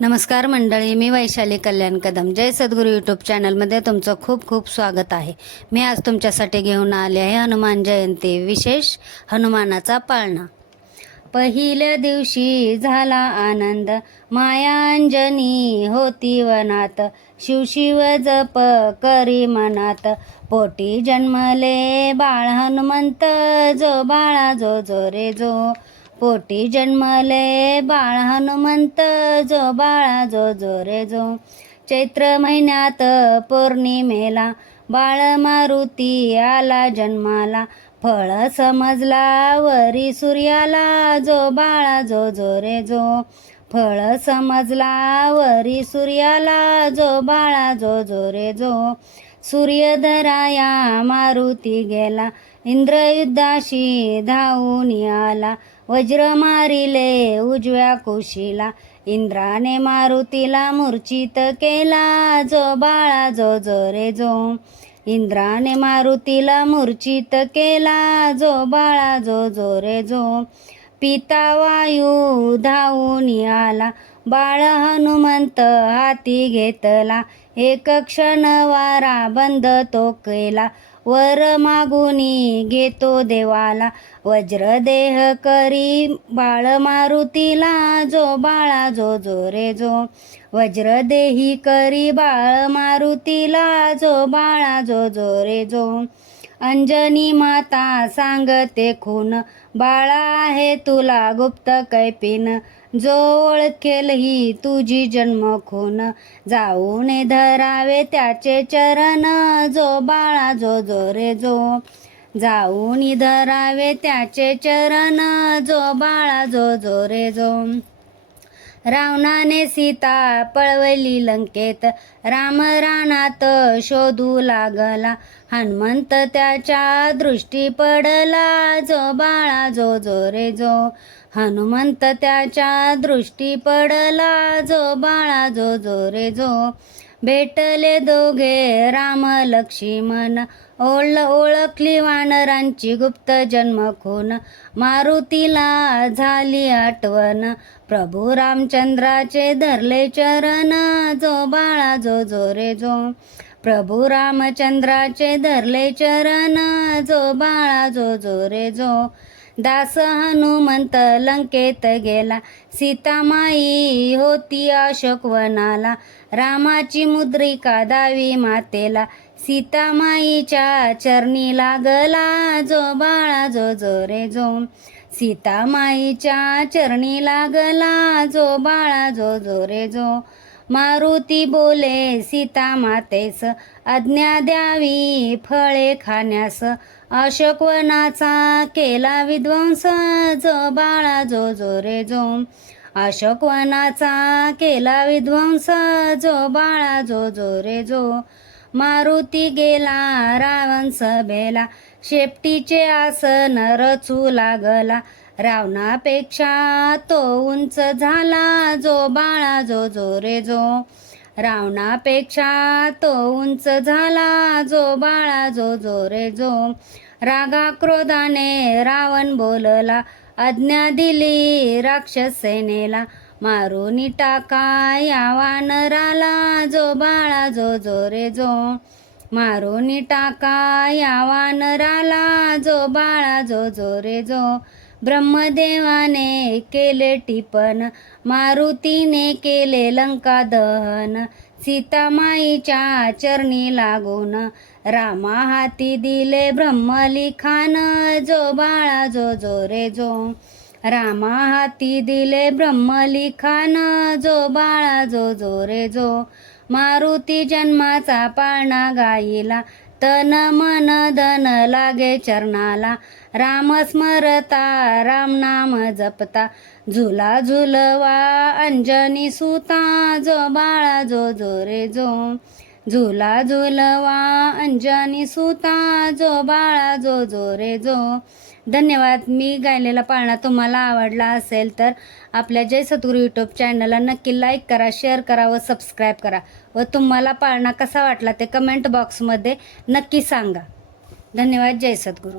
नमस्कार मंडळी मी वैशाली कल्याण कदम. जय सद्गुरू यूट्यूब चॅनलमध्ये तुमचं खूप खूप स्वागत आहे. मी आज तुमच्यासाठी घेऊन आले आहे हनुमान जयंती विशेष हनुमानाचा पाळणा. पहिल्या दिवशी झाला आनंद मायांजनी होती वनात. शिवशिव जप करी मनात. पोटी जन्मले बाळ हनुमंत जो बाळा जो जो रे जो. पोटी जन्मले बाळ हनुमंत जो बाळा जो जो रे जो. चैत्र महिन्यात पौर्णिमेला बाळ मारुती आला जन्माला. फळ समजला वरी सूर्याला जो बाळा जो जो रे जो. फळ समजला वरी सूर्याला जो बाळा जो जो रे जो. सूर्यधराया मारुती गेला इंद्रयुद्धाशी धावून आला वज्र मारिले उजव्या कुशीला. इंद्राने मारुतीला मूर्छित केला. जो बाळा जो जो रे जो इंद्राने मारुतीला मूर्छित केला. जो बाळा जो जो रे जो पिता वायू धावून आला बाळ हनुमंत हाती घेतला. एक क्षण वारा बंद तो केला. वर मागुनी घेतो देवाला. वज्रदेह करी बाळ मारुतीला जो बाळा जो जो रे जो. वज्रदेही करी बाळ मारुतीला जो बाळा जो जो रे जो. अंजनी माता सांगते खून. बाळा आहे तुला गुप्त कैपीन जो ओळखेल ही तुझी जन्म खून जाऊन धरावे त्याचे चरण. जो बाळा जो जो रे जो जाऊन धरावे त्याचे चरण. जो बाळा जो जो रे जो रावणाने सीता पळवली लंकेत. राम रानात शोधू लागला. हनुमंत त्याच्या दृष्टी पडला. जो बाळा जो जो रे जो. हनुमंत त्याच्या दृष्टी पडला. जो बाळा जो जो रे जो. भेटले दोघे राम लक्ष्मण ओळ ओळखली वानरांची गुप्त जन्म खून मारुतीला झाली आठवण. प्रभू रामचंद्राचे धरले चरण. जो बाळा जो जो रे जो. प्रभू रामचंद्राचे धरले चरण. जो बाळा जो जो रे जो. दास हनुमंत लंकेत गेला. सीतामाई होती अशोकवनाला रामाची मुद्रिका दावी मातेला. सीतामाईच्या चरणी लागला जो बाळा जो जो रे जो सीतामाईच्या चरणी लागला जो बाळा जो जो रे जो मारुती बोले सीता मातेस आज्ञा द्यावी फळे खाण्यास. अशोकवनाचा केला विध्वंस जो बाळा जो जो रे जो. अशोकवनाचा केला विध्वंस जो बाळा जो जो रे जो. मारुती गेला रावण सभेला शेपटीचे आसन रचू लागला. रावणापेक्षा तो उंच झाला जो बाळा जो जो रे जो. रावणापेक्षा तो उंच झाला जो बाळा जो जो रे जो. रागा क्रोधाने रावण बोलला आज्ञा दिली राक्षस सेनेला मारून टाका या वानराला जो बाळा जो जो रे जो. मारून टाका या वानराला जो बाळा जो जो रे जो. ब्रह्मदेवाने केले टिपन मारुतीने केले लंका दहन सीतामाईच्या चरणी लागून रामा हाती दिले ब्रह्मलिखान जो बाळा जो जो रे जो. रामा हाती दिले ब्रह्मलिखान जो बाळा जो जो रे जो. मारुती जन्माचा पाळणा गाईला तन मन धन लागे चरणाला. राम स्मरता राम नाम जपता. झुला झुलवा अंजनी सुता जो बाळा जो जो रे जो. झुला झुलवा अंजनी सुता जो बाळा जो जो रे जो. धन्यवाद मी गायलेला पाळणा तुम्हाला आवडला असेल तर आपल्या जय सद्गुरू यूट्यूब चॅनलला नक्की लाईक करा शेअर करा व सबस्क्राईब करा. व तुम्हाला पाळणा कसा वाटला ते कमेंट बॉक्समध्ये नक्की सांगा. धन्यवाद जय सद्गुरू